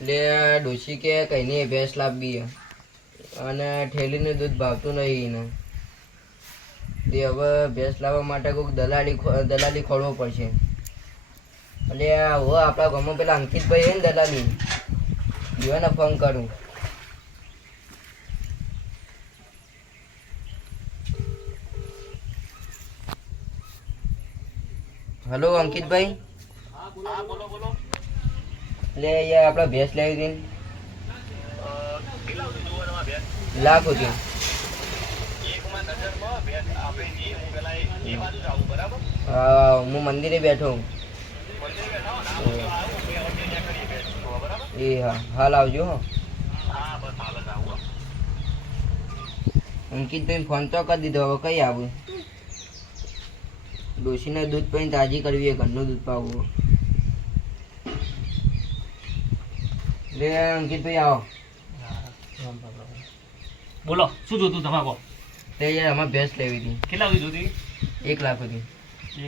એટલે ડોશી કે કઈની ભેંસ લાવવી અને ઠેલીનું દૂધ ભાવતું નહીં એને. તે હવે ભેંસ લાવવા માટે કોઈક દલાલી ખોલવો પડશે. એટલે હવે આપણા ગામમાં પેલા અંકિતભાઈ છે ને દલાલી, એને ફોન કરું. હલો અંકિતભાઈ. એટલે યાર આપણે ભેંસ લેવી હતી લાખ હતી. હા હું મંદિરે બેઠો. એ હા હાલ આવજો. હો અંકિતભાઈ ફોન તો કરી દીધો, હવે કઈ આવું. ડોશીને દૂધ પીને તાજી કરવી, ઘરનું દૂધ પાવું. લે અંકિતભાઈ આવો. બોલો શું જોતું તમારે? તે યાર અમારે ભેંસ લેવી હતી. કેટલા સુધી જોતી? 1 લાખ હતી.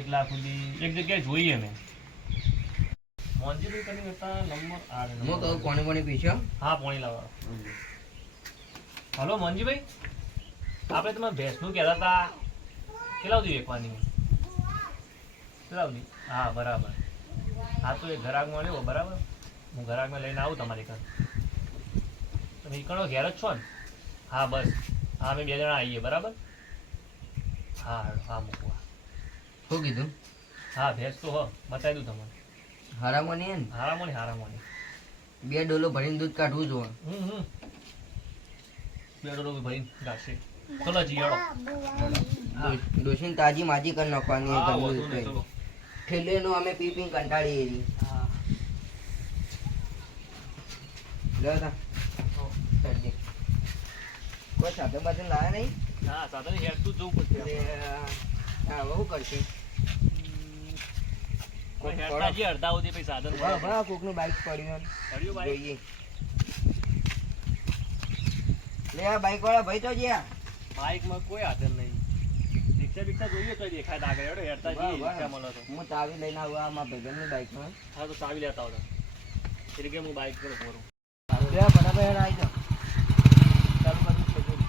1 લાખ સુધી એક જગ્યાએ જોઈએ મેં. મોંજીભાઈ કરી હતા નંબર આ હું કહું પાણી પીશો? હા પાણી લાવો. હલો મોંજીભાઈ, આપણે તમે ભેંસનું કહેતા હતા, કેટલા સુધી વેચવાની? કેટલા સુધી? હા બરાબર. હા તો એ ઘરાકમાં લેવો. બરાબર, હું ઘરાકમાં લઈને આવું તમારી ઘર. તમે ઈકણો ઘેર જ છો ને? હા બસ, હા અમે 2 જણા આવીએ. બરાબર, હા હા મૂકવા. શું કીધું? હા ભેંસ તો હો બતાવી દઉં તમને. હારામોની હે ને? હારામોની 2 ડોલો ભરીને દૂધ કાઢવું જોવે. 2 ડોલો ભરીને કાઢશે. ચલો જીયાડો. ડોશીને તાજી માજી કરી નાખવાની. ઠેલીનું અમે પી કંટાળી એરી. કોઈ સાથે બાજુ લાયા નહીં? ના સાધન હેરતું જ જવું પડશે. હા બહુ કરશે. અડધા સુધી પછી સાધન કોકનું બાઈક પડ્યું જોઈએ. લે આ બાઈક વાળા ભાઈ તો જ્યાં બાઈકમાં કોઈ હાથન નહીં. રિક્ષા બિક્ષા જોઈએ તો દેખાય આગળ હેડો હેરતા જઈએ. રિક્ષા મળે તો હું ચાવી લઈને આવું આમાં ભાઈબંધની બાઈકમાં. હા તો ચાવી લેતા આવતા એટલે કે હું બાઈક પર ફોરું. બરાબર હેડ આવી જાઓ. ચાલુ કરી શકું.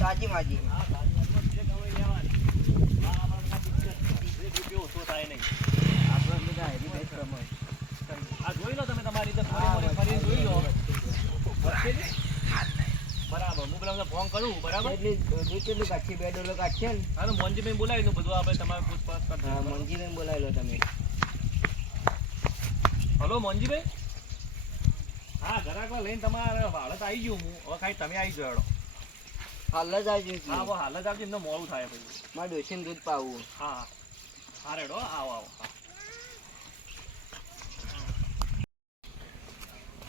તાજી માજી જોઈ લો તમે તમારી રીતે ફરી જોઈ લો. બરાબર, હું પેલા ફોન કરું. બરાબર, કેટલું કાઢશે? 2 ડોલો કાઢશે ને? હા તો મોંજીભાઈ બોલાવી લો. બધું આપણે તમારે પૂછપરછ કરતા. હા મોંજીભાઈ બોલાવી લો તમે. હલો મોંજીભાઈ, હા ઘરાકમાં લઈને તમારે હાલત આવી ગયું. હું હવે ખાલી તમે આવી ગયો. હાલ જ આવજો. હા હાલ જ આવજો, એમને મોડું થાય પછી. મારે ડોશીને દૂધ પાવું. હા હા રેડો આવો આવો. હા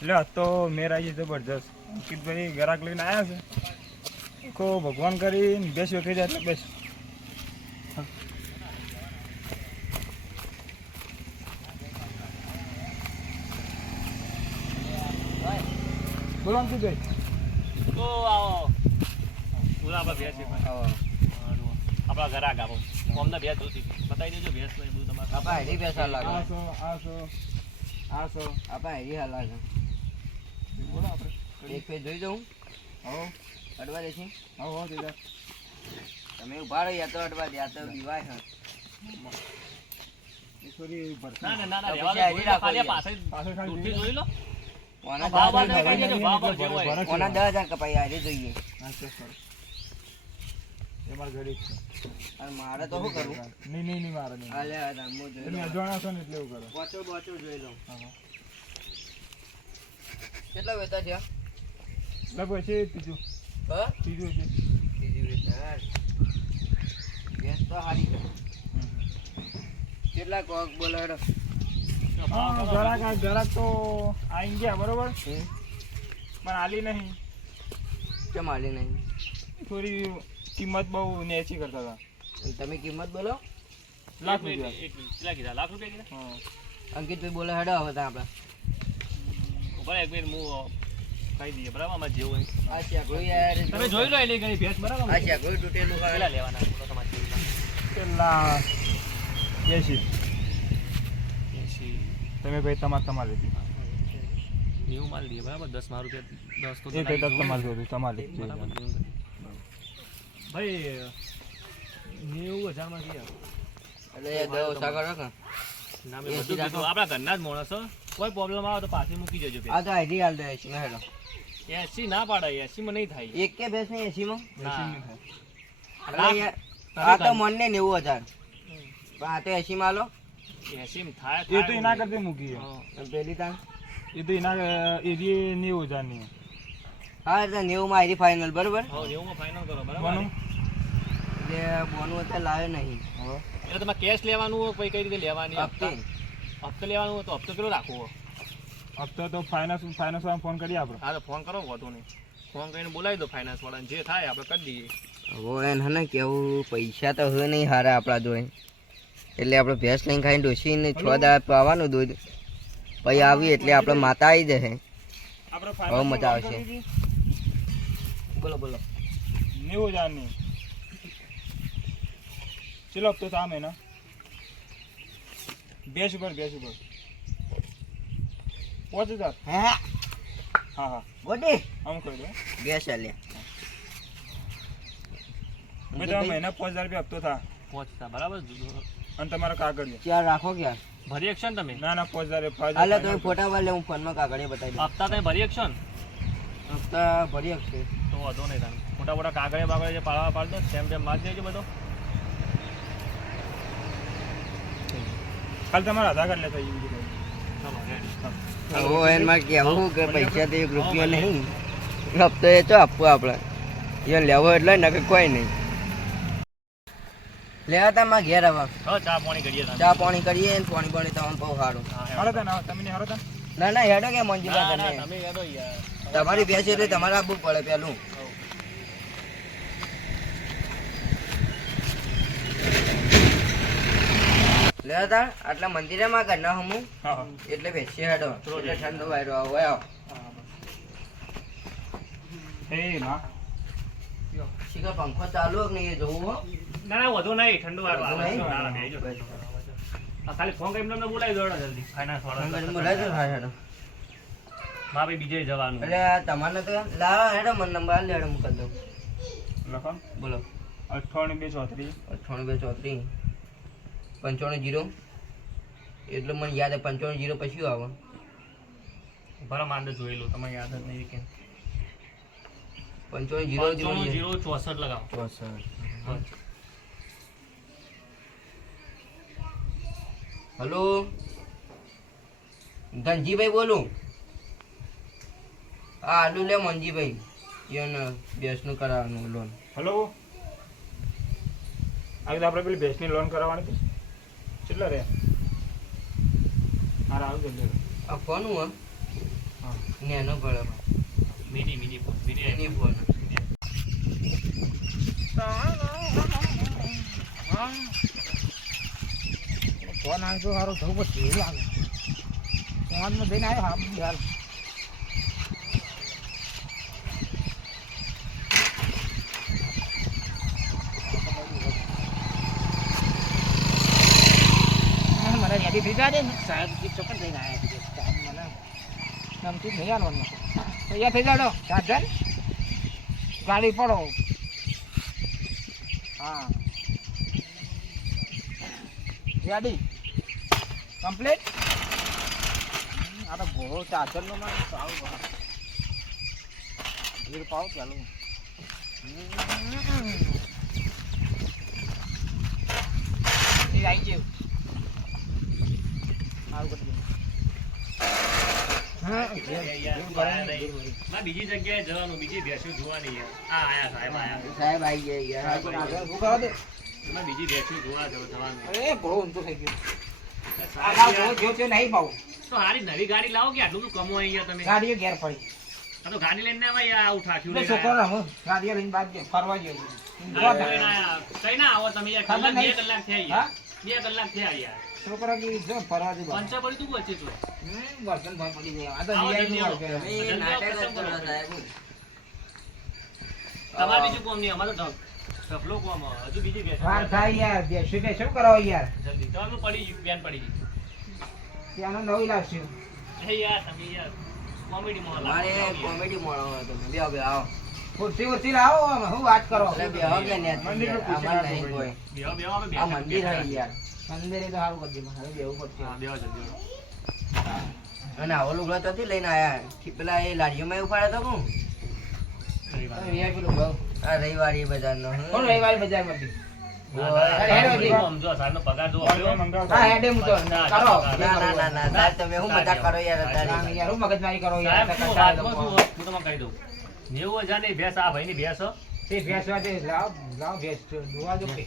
એટલે આ તો મેર આવી જબરજસ્ત. અંકિતભાઈ ગ્રાહક લઈને આવ્યા છે. કો ભગવાન કરીને બેસ વખત જાય એટલે બેસ. બોલો અંકિતભાઈ. તો આવો બોલા આપણા ભેંસ આપણા ઘરાક આપો અમને ભેંસ જોતી બતાવી દેજો. ભેંસ ને બધું તમારે આપા હેરી બેસા લાગે. આસો આપા હેરી હાલ લાગે. બોલો આપણે એક ફેર જોઈ દઉં. હો અડવા દે છે. હો દીધા તમે ઉભા રહો. યા તો અડવા દે, યા તો દીવાય છે. ના રહેવા દો. ખાલી પાછળ દૂરથી જોઈ લો. ઓના ભાવ 10,000 કહી દેજો. ભાવ જેવો હોય. ઓના 10,000 કપાઈ હારી જોઈએ. તમારે ઘરે જ છે. અને મારે તો શું કરવું? નહીં મારે નહીં. હાલે હાલે હું જોઈ તમે લઉં. અજાણા છો ને એટલે એવું કરો. બોચો જોઈ લઉં. કેટલા વેતા થયા? લગભગ છે ત્રીજું હ ત્રીજું છે. ત્રીજી વેતા. ગેસ તો હારી છે. કેટલા કોક બોલો હેડો. ઘરાક તો આવી ગયા બરોબર, પણ આલી નહીં. કેમ હાલી નહીં? થોડી કિંમત બહુ નેચી કરતા હતા. તમે કિંમત બોલો. લાખ રૂપિયા. કેટલા કીધા? લાખ રૂપિયા કીધા? હા. અંકિતભાઈ બોલે હેડો હવે તો આપણે. ઉભા રહો, એક મિનિટ હું કહી દઈએ બરાબર આમાં જેવું હોય. આ ચાકડું યાર. તમે જોઈ લો એટલે કઈ ભેંસ બરાબર આ ચાકડું તૂટેલું કેટલા હોય. લેવાના બોલો તમારે કેટલા 80. 80 તમે ભાઈ તમારે હતી. 90 માલ દઈએ બરાબર 10 મારું રૂપિયા 10 તો એ કઈ દલાલી તમારે જોવે. હતું તમારે બરાબર ભાઈ 90,000 માં દઈએ. એટલે એ દવા ઓછા કરો કે. ના મેં બધું કીધું આપણા ઘરના જ માણસો કોઈ પ્રોબ્લેમ આવે તો પાછી મૂકી જજો આ તો આઈડી હાલ દે 80 માં હેડો. 80 ના પાડાય 80 માં નહીં થાય એક કે ભેંસ નહીં 80 માં? ના. એટલે યાર આ તો મનને 90,000. પણ આ તો 80 માં લો. 80 માં થાય એ તો એના કરતી મૂકી હા. પેલી તાણ. એ તો એના એવી 90,000 ની હા એટલે 90 માં આઈડી ફાઇનલ બરોબર. હા 90 માં ફાઇનલ કરો બરાબર બનું એટલે બોનું અત્યારે લાવ્યો નહીં. એટલે તમારે કેશ લેવાનું હોય પછી કઈ રીતે લેવાની હપ્તે. હપ્તે લેવાનું હોય તો હપ્તો કેટલો રાખવો હોય? હપ્તો તો ફાઇનાન્સ વાળા ફોન કરીએ આપણે. હા તો ફોન કરો વાંધો નહીં ફોન કરીને બોલાવી દો ફાઇનાન્સ વાળાને જે થાય આપણે કરી દઈએ હવે એને હે ને કેવું પૈસા તો હોય નહીં હારા આપણા જોડે. એટલે આપણે ભેંસ લઈને ખાઈને ડોસીને 6 દાડા પાવાનું દૂધ પછી આવી એટલે આપણે માતા આવી જશે. આપણે બહુ મજા આવશે. બોલો બોલો. 90,000 ની ચલો હપ્તો સામે ના બેસ ઉપર 5,000. હે હા હા ગોડી આમ કરી દો. ગેસ લે. મેં તો મહિના 5,000 રૂપિયા હપ્તો થા પહોંચતા બરાબર અને તમારો કાગળ ચાર રાખો ક્યાં? ભરી એકશન તમે ના 5,000 હાલે તમે ફોટા વાલે હું ફોનમાં કાગળે બતાવી દઉં. હપ્તા તમે ભરી એકશન હપ્તા ભરી શકશે. તો વાંધો નહીં તમે મોટા મોટા કાગળે બાગળે જે પાડવા પાડ દો તેમ મારી દેજો બધો ખાલી તમારા આધાર કાર્ડ લેતા આવી ચલો રેડી હવે એમાં કેવું કે પૈસા તો 1 રૂપિયો નહીં. હપ્તો એ તો આપવો આપણે. એ લેવો એટલે ને કે કોઈ નહીં. લેવા તા માં ઘેર આવા. હા ચા પાણી કરીએ તમે ચા પાણી કરીએ ને પાણી પાણી તમને બહુ સારું. હાલો તા ના તમે હાલો તા ના ના હેડો કે મંજુબા ના ના તમે. તમે યાદો યાર તમારી ભેંસ એટલે તમારે આપવું પડે પેલું. લેવા તા આટલા મંદિરે માં ઘરના હમું હા હા એટલે બેસી હેડો એટલે ઠંડો વાયરો આવો આવો. એ ના શીખર પંખો ચાલુ કે નહીં એ જોવું હો. ના ના વધુ નહીં ઠંડુ વાળું વધુ આવે નહીં? ના ના બેજો આ ખાલી ફોન કરીને તમને બોલાવી દો જલ્દી ફાઇનાન્સ વાળા બોલાવી દો હા હેડો. માં ભાઈ બીજે જવાનું એટલે આ તમારે તો લાવો હેડો મને નંબર આલ હેડો મોકલ દઉં. લખો બોલો 98 98 34 95 0 એટલે મને યાદ છે 95 0 પછી આવે. બરાબર માંડે જોઈ લો તમને યાદ જ નહીં કે 95 0 064 લગાવો હલો ધનજીભાઈ બોલું. હા આલુ લે મંજીભાઈ એને બેસનું કરાવવાનું લોન. હલો આગળ આપણે પેલી ભેંસની લોન કરાવવાની છે કેટલા રે હારા આવું જલ્દી આ ફોન હું હા ને એનો પડે મિની ફોન એની ફોન. ફોન આવતો સારો થવું પછી લાગે ફોનમાં જઈને આવ્યો હા યાર મને રેડી થઈ જાય ને સાહેબ ચોક્કસ થઈને આવ્યા મને નમતી નહીં આવવાનું તૈયાર થઈ જાડો ચાર્જર ગાડી પડો હા રેડી કમ્પ્લીટ આ તો બહુ ચાર્જરનો મને સારું ગીર પાવ ચાલુ એ આવી ગયું ના બીજી જગ્યાએ જવાનું બીજી ભેંસો જોવાની યાર આ આયા સાહેબ આયા સાહેબ આવી ગયા યાર. ના બીજી ભેંસો જોવા જવાનું અરે બહુ ઊંચું થઈ ગયું સાહેબ યાર, જો નહીં પાઉં તો હારી નવી ગાડી લાવો કે આટલું બધું કમો અહીંયા તમે ગાડીઓ ઘેર પડી આ તો ગાડી લઈને ના ભાઈ આ ઉઠાઠ્યું એટલે લઈને છોકરો આયા. રમો ગાડીઓ લઈને બાદ ગયો ફરવા ગયો ગાડી લઈને આયા. કઈ ના આવો તમે યાર ખબર બે નહીં. કલાક થયા હા? યાર 2 કલાક થયા યાર છોકરો કે જો ફરવા દે પંચા પડી તું વચ્ચે છું બર્તન ભાઈ પડી જાય આ તો આવો VIP જલ્દી આવો. હોય છે. એ નાટક જ કરો સાહેબ. તમારે બીજું કોમ નહીં અમારે તો ઢફલો કોમ હજુ બીજી ભેંસ વાર થાય યાર બેસું કે શું કરો યાર જલ્દી તમારે પડી ગયું બેન પડી ગઈ ત્યાંનો નવી લાવશું હે યાર તમે યાર કોમેડી માં મારે કોમેડી મોણો હોય તમે બેહો બેહો આવો ખુરશી ઉરશી લાવો આમ, હું વાત કરો એટલે બેહો કે ને મંદિરનું આમાં નહીં કોઈ બેહો બેહો આપણે આ મંદિર હે યાર મંદિરે તો સારું કરી દીધું હવે બેવું પડશે હા બેહો જલ્દી અને આવો લુગડો ચોથી લઈને આયા પેલા એ લારીઓમાં ઉપાડ્યો તો કોણ VIP લુગડો. આ રવિવારી બજારનો હં. કોણ રવિવારે બજારમાંથી? ઓય. સમજો સાહેબનો પગાર જો આપ્યો. હા, હેડે હું તો કરો. ના ના ના સાહેબ તમે હું મજાક કરો યાર ના, અત્યારે યાર, હું મગજમારી કરો યાર. સાહેબ શું વાત કહું છું, હું તમને કહી દઉં 90,000 ની ભેંસ આ ભાઈની ભેંસ હો. તે ભેંસ વાતે લાવ, લાવ ભેંસ તો દોવા દો કે.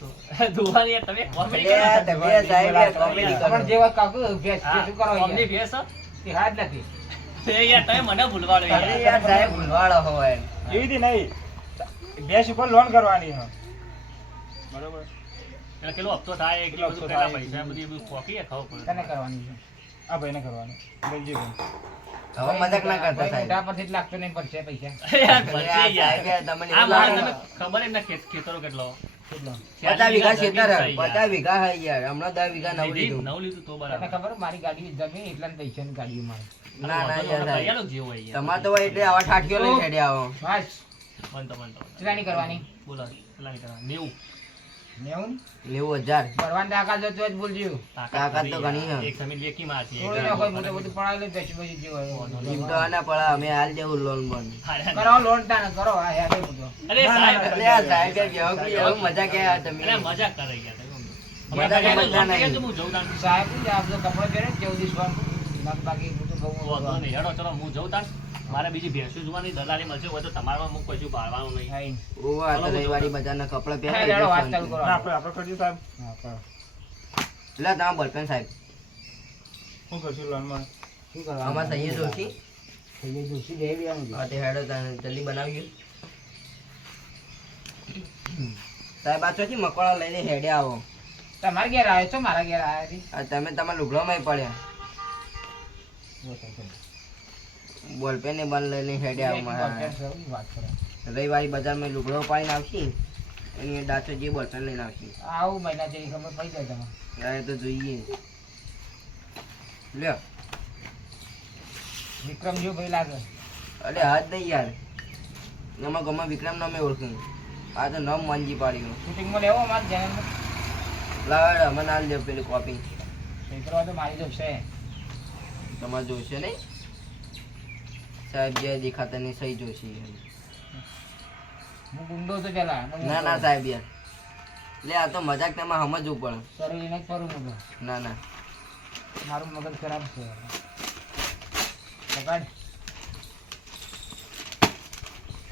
દુવાની યાર તમે comedy અરે, કરો. તમે સાહેબ યાર comedy કરો. પણ જેવા કાકુ ભેંસ હા, શું કરો કોમની યાર? ભેંસ હો. તે હાથ નથી. એ યાર તમે મને ભૂલવાડો અરે યાર. યાર સાહેબ ભૂલવાડો હોય એવી રીતે નહીં ભેંસ ઉપર લોન કરવાની છે બરોબર એટલે કેટલો હપ્તો થાય કેટલો કેટલું હપ્તો બધું થાય, પૈસા બધું ખોકીએ ખાવ પડે. તને કરવાની છે. આ ભાઈને કરવાની બલજીભાઈ હવે મજાક ના કરતા ભાઈ, સાહેબ મોઢા પરથી જ લાગતો નહીં પડશે પૈસા. યાર, અરે બચે આ યાર. સાહેબ યાર તમને આ એવું મારે લાગે? તમે ખબર એમ ના ખેતરો કેટલો કેટલો? 50 વીઘા ખેતર હે, જમીન 50 વીઘા હે યાર હમણાં 10 વીઘા નવું લીધું નવ લીધું તો તને બરાબર. ખબર મારી ગાડી જમીન એટલા પૈસાની ગાડી મારે. ના ના યાર સાહેબ કરિયાલો જેવો હોય યાર. તમારે તો હોય એટલે આવા ઠાઠીઓ લઈને હેડે આવો બસ બનતો. કેટલાની કરવાની? બોલો કેટલાની કરવાની? 90. 90? 90,000 ભરવાની તાકાત હોય તો જ બોલજો. તાકાત તો ઘણી હે. એક સમીર લેકીમાં છે. થોડી ના કોઈ મોટું બધું પડાવેલું જ બેસી બેસી જેવું હોય. એમ તો આના પડે અમે હાલ જેવું લોન બોન કરો લોન તાને કરો આ હેડે બધું. અરે સાહેબ, એટલે આ સાહેબ યાર બેહો કે યાર મજા કે યાર તમે અરે મજાક કરે યાર તમે. મજાક મજાક મજા નહીં. હું જઉં તાન. સાહેબ જ આ બધો કપડો પહેરે ને 14 દિવસ બાકી બાકી બધું બહુ વાંધો નહીં. હેડો ચલો હું જઉં તાન. મારે બીજી ભેંસો જોવાની દલાલી મળશે હોય તો તમારામાં હું કશું ભાળવાનું નહીં. હાઈ. ઓવા આ તો રવિવારી બજારના કપડા હા, હેડો વાત ચાલુ કરો. ના, આપણે કરશું સાહેબ હા, કરો. એટલે તમારા બોલપેન સાહેબ શું કરશું લોનમાં શું કરવાનું? આમાં સહીએ જોશી સહીએ જોશી દે લેવાનું છે. હા તે હેડો તને જલ્દી બનાવ્યું સાહેબ આ ચોથી મકોડા લઈને હેડે આવો તમારા ઘેર આવ્યો છો મારા ઘેર આવ્યા છે. આ તમે તમારા લુગડામાં પડ્યા બોલપેન ને બંધ લઈને હેડે આવો મારા વાત કરો. રવિવારી બજારમાં લુગડો પાડીને આવશી એની ડાચો જે બોલપેન લઈને આવશી આવું મહિના જેવી ખબર પડી જાય તમે. ત્યારે તો જોઈએ લ્યો વિક્રમ જેવું ભાઈ લાગે. અરે હાથ નહીં યાર એમાં ગમે વિક્રમ નામે ઓળખું આ તો નામ માનજી પાડ્યું શૂટિંગમાં લેવો અમારે જન્મ લાવડ અમે ના લ્યો પેલી કોપી કરવા તો મારી જોશે. તમારે જોશે નહીં સાહેબ જે દેખાતા નહીં સહી જોશે હું ગુંડો તો પેલા ના ના સાહેબ યાર લે આ તો મજાક તમે સમજવું પડે શરીરને જ ફરું હું તો. ના ના મારું મગજ ખરાબ છે. પકડ.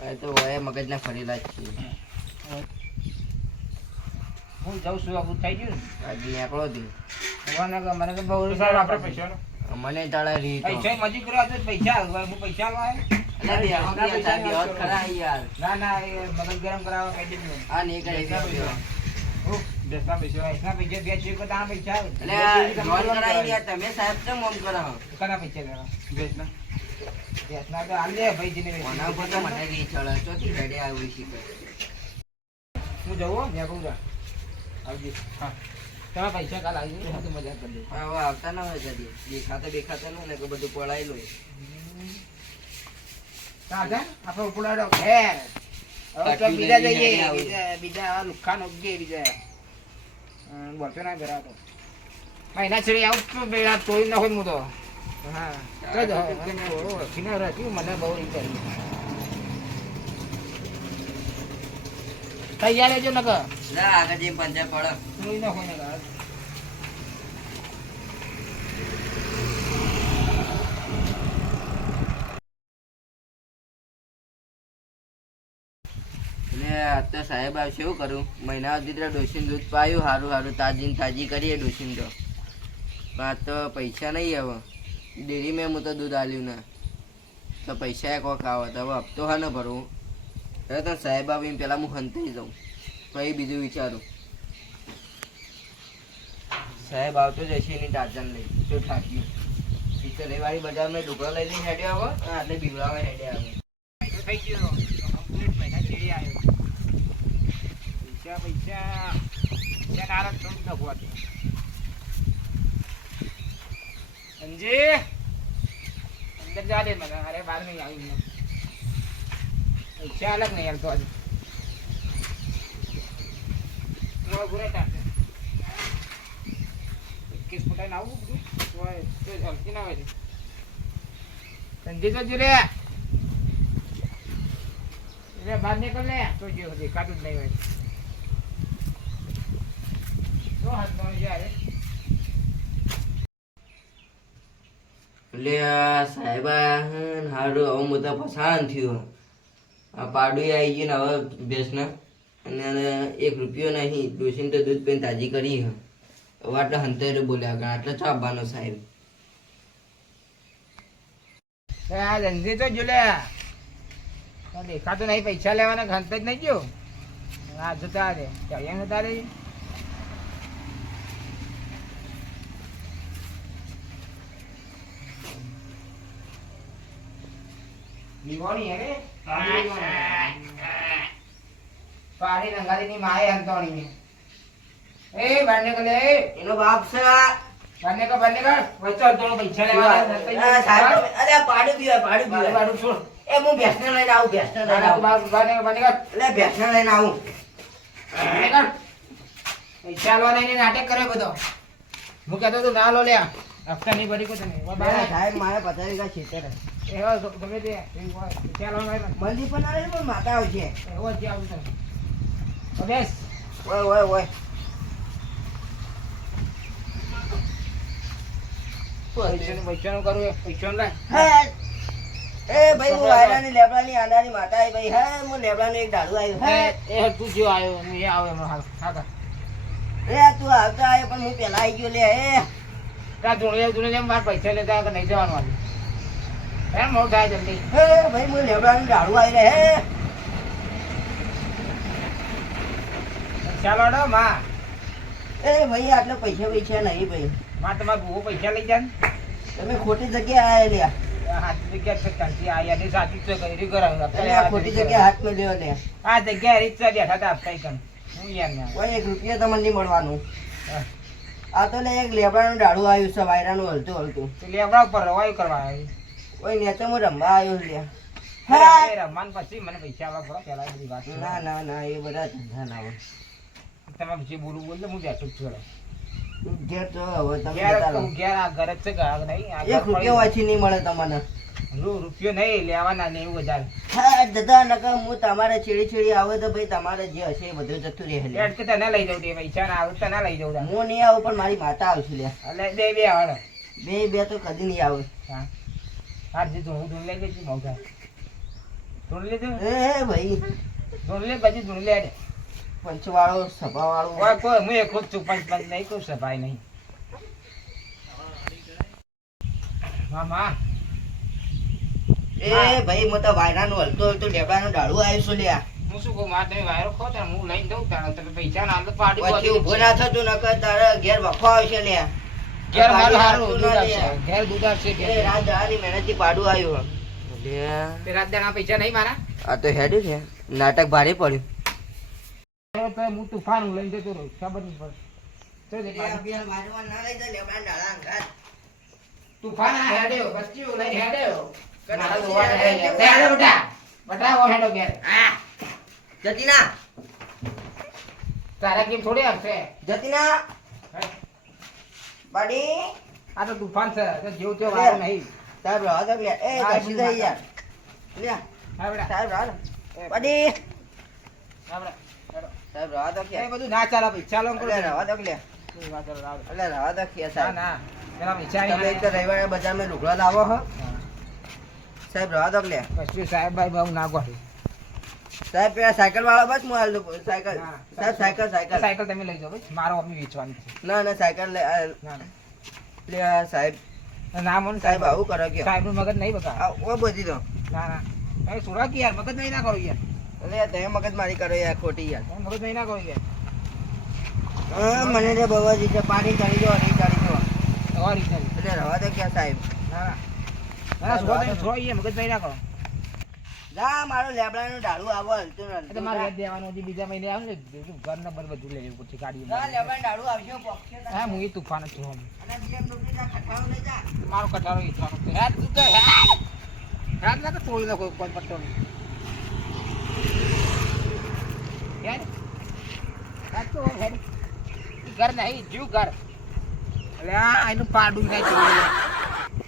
એ તો હવે મગજના ફરેલા જ છીએ હું જાઉં છું આવું થઈ ગયું ને. આજે નીકળો હતી ભગવાનને કહો, મને તો બહુ તો સાહેબ આપણે પૈસાનો મને તાળા રીતો પૈસા મજૂર કરવા તો પૈસા હવે હું પૈસા લાવે. અલા બેહો કે યાર, સાહેબ બેહો જ ખરા યાર ના ના એ મગજ ગરમ કરાવવા કહી દીધું. આ નહીં કરે બેહો, બેહો. દેશના પૈસા પૈસા પૈસા બે છે તારા પૈસા આવે. એટલે આ જોન કરાવી યાર તમે સાહેબ કેમ ઓમ કરો કોના પૈસા લેવા? દેશના બેસના તો હાલ દે ભાઈજીને બેસી. કોના ઉપર તો મને રીત ચડે ચોથી હેડે આવી શીખે હું જવું હો, ત્યાં કહું જા. આવજે. હા તમારા પૈસા કાલ આવી જાય તો મજા કરી દઉં. હવે આવતા ના હોય જલ્દી દેખાતા નહીં ને કે બધું પડાયેલું હોય. આપણે ઉપડાડો ઘેર. હવે તો બીજા જઈએ બીજા આવા લુખ્ખા નોખીએ બીજા. બોલતો ના ભરાતો. મહિના છેડી આવું તો બેડા તોડી નાખો હું તો. હા કઈ દો ઓળખીને રાખ્યું મને બહુ રીત કરી. તૈયાર રહેજો નકર જા આગળ જઈ પંચર પડે તોડી નાખો નકર. એટલે આ તો સાહેબ આવશે એવું કરું મહિના સુધી તો ડોસીને દૂધ પાયું સારું સારું તાજી ને તાજી કરીએ ડોસીને તો પણ આ તો પૈસા નહીં હવે ડેરી મેં હું તો દૂધ આલ્યું ને તો પૈસા કોક આવે તો હવે હપ્તો હા ને ભરવું હવે તો સાહેબ આવીને પેલા હું હંતાઈ જાઉં પછી બીજું વિચારું સાહેબ આવતો જ હશે એની ટાર્જન લઈ તો ઠાક્યું પિક્ચર રવિવારી બજારમાં ઢોકળા લઈ લઈને હેડે આવો આટલે બીવડાવે હેડે આવે ફાયદો થઈ ગયો કમ્પ્લીટ મહિના ચેડી આવ્યો પૈસા નારાજ થોડું નખવાતું સમજે અંદર જા દે મને અરે બહાર નહીં આવી પૈસા અલગ નહીં હાલતો આજે કેસ ફોટાઈને આવું બધું તો હલકી ના હોય સંજય તો જોડે બહાર નીકળ લે તો જે દેખાતું જ નહીં હોય તો હાથ યારે એટલે આ સાહેબ હારું હવે મોટા પસાણ થયું આ પાડું આવી ગયું ને હવે ભેંસના અને 1 રૂપિયો નહીં ડોસીને તો દૂધ પીને તાજી કરી હવે આટલે હંતેરે બોલ્યા આગળ આટલે ચાપવાનો સાહેબ આ ધંધી તો જો લે દેખાતું નહીં પૈસા લેવાના ઘંટ જ નહીં ગયો આ જતા રે ત્યાં જતા રે નિવાણી હે પાણી રંગાલીની માએ અંતોણી એ બારને કલે એનો બાપ છે બારને કા વચ્ચે અંતોણો પૈસા લેવાના સાહેબ અરે આ પાડું પીવાય બારું છોડ એ હું ભેંસને લઈને આવું ભેંસને લઈને આવું બારને કા એટલે ભેંસને લઈને આવું પૈસા લેવાના એને નાટક કરે બધો હું કહેતો તું ના લો લ્યા હપ્તા નહીં ભરી કો તમે સાહેબ મારે 50 વીઘા ખેતર છે એવા ગમે તે પૈસા લેવાના મંદી પણ આવે છે પણ માતા આવશે એવો જ આવું તમે બેસ ઓય પૈસાનું કરવું એ પૈસાનું લાય એ ભાઈ હું આયરાની લેબડાની આનાની માતા આવી ભાઈ હે હું લેબડાનું એક ડાળું આવ્યું હે એ તું જો આવ્યો હું એ આવે હમણાં હાલ હા એ તું આવતો આવ્યો પણ હું પેલા આવી ગયો લે એ ત્યાં ધૂણે મારે પૈસા લેતા કે નહીં જવાનું આજે એમ મોડું થાય જલ્દી હે ભાઈ હું લેબડાનું ડાળું આવી રે હે ચાલો ડો માં એ ભાઈ આટલે પૈસા નહીં ભાઈ માં તમારે બહુ પૈસા લઈ જાય તમે ખોટી જગ્યાએ આયા લ્યા હાથ જગ્યા છે કાંતિ આ યાદી સાચી છે કરી કરાવ એટલે આ ખોટી જગ્યાએ હાથ મેં લેવો લે આ જગ્યા રીતસર બેઠા હતા આપતા કણ હું યાર ને કોઈ 1 રૂપિયા તમને નહીં મળવાનું આ તો લે એક લેબડાનું ડાળું આવ્યું છે વાયરાનું હલતું તો લેવડા ઉપર રવાયું કરવા આવી કોઈ નેચે હું રમવા આવ્યો લ્યા એ રમવાન પછી મને પૈસા આવવા પડો પેલા એ બધી વાત ના એ બધા ધંધા ના હોય તમે જે બોલું બોલ હું બેઠું જ છું ઘેર તો હવે તમે ઘેર જતા રહો. ઘેર આ ઘર જ છે કે આ નહીં આ 1 રૂપિયો ઓછી નહીં મળે તમને રૂપિયો નહીં લેવાના 90,000 હા જતા નકર હું તમારે છેડી આવે તો ભાઈ તમારે જે હશે એ બધું જતું રહે લે. એડ કે તને લઈ જવું દે પૈસા ના આવે તને લઈ જવું હું નહીં આવું પણ મારી માતા આવશે લે એટલે બે આવે બે તો કદી નહીં આવે હા હાર જે હું ધૂન લઈ ગઈ મોટા ધૂન લીધું એ ભાઈ ધૂન લે પછી ધૂન લે પંચવાળો સભાવાળો કોઈ કોઈ હું એક છું પંચ નહીં કોઈ સભાઈ નહીં મામા એ ભાઈ હું તો વાયરાનું હલતું લેબડાનું ડાળું આવ્યું છું લ્યા હું શું કહું મારે તમે વાયરો ખો તો હું લઈને દઉં તારે તમે પૈસા ના આલો પાડી પછી ઊભો ના થતું નકર તારે ઘેર વખો આવશે લ્યા ઘેર મારું પાડી હારું હાલતું દૂધ ના આપશે લ્યા. ઘેર દૂધ આપશે એ રાત દાડાની મહેનતથી પાડું આવ્યું તે રાત દાડા પૈસા નહીં મારા આ તો હેડ્યું છે નાટક ભારે પડ્યું તો હું તુફાન લઈને જતો રહું ખબર નહીં પડે તુફાન આ હેડ્યો બચ્ચી લઈને હેડ્યો મારા દોવાને હેડ્યો બેટા બટાવો હેડો ઘેર જતીના તારા કેમ થોડી આવશે જતીના બાડી આ તો તુફાન છે તો જેવું તેવું વાયો નહીં સાહેબ રાહ દો લે એ હા, કશી થઈ યાર લે હા બેટા સાહેબ રાહ દો બાડી હા બેટા હેડો. સાહેબ રાહ દો એ કે બધું ના ચાલે પૈસા લો અલે રાહ દો લે અલે રાહ દો કે ના સાહેબ ના પેલા પૈસા તમે એક તો નહીં રવિવારે બજારમાં લુગડા લાવો હો સાહેબ રાહ દો લે પછી સાહેબ ભાઈ બહુ ના ગોઠવી સાહેબ પેલા સાયકલ વાળો બસ હું હાલ દઉં. સાયકલ ના. સાહેબ સાયકલ સાયકલ સાયકલ તમે લઈ જાઓ ભાઈ મારો અમી વેચવાની છે ના સાયકલ લે ના લે આ સાહેબ ના ના મને સાહેબ આવું કરો કે સાહેબ નું મગજ નહીં બકા આ ઓ બધી દો ના ના એ સુરા કે યાર મગજ નહીં ના કરો યાર એટલે તમે મગજ મારી કરો યાર ખોટી યાર. તમે મગજ નહીં ના કરો યાર મને તો બાબાજી છે પાણી ચાલી જો નહીં ચાલી જો તમારી રીતના એટલે રવા દે ક્યાં સાહેબ. ના ના ના સુરા તમે સુરા યાર મગજ નહીં ના કરો જા મારો લેબડાનું ડાળું આવો હલતું એ તો નથી. મારે યાદ દેવાનું હજી બીજા મહિને આવે ને ઘર નંબર બધું લઈ લેવું પછી ગાડી જા લેબડાનું ડાળું આવશે પોક્ષે હા હું એ તુફાન જ છું હમ. અને BMW ના ખટારો લઈ જા. મારો કટારો ઈચ્છવાનો છે હેડ તું તો હેડ ના તો તોડી નાખો કોઈ પટ્ટો નહીં હેડ હેડ તો હેડ ઘર નહીં જીવ ઘર એટલે આ એનું પાડું નહીં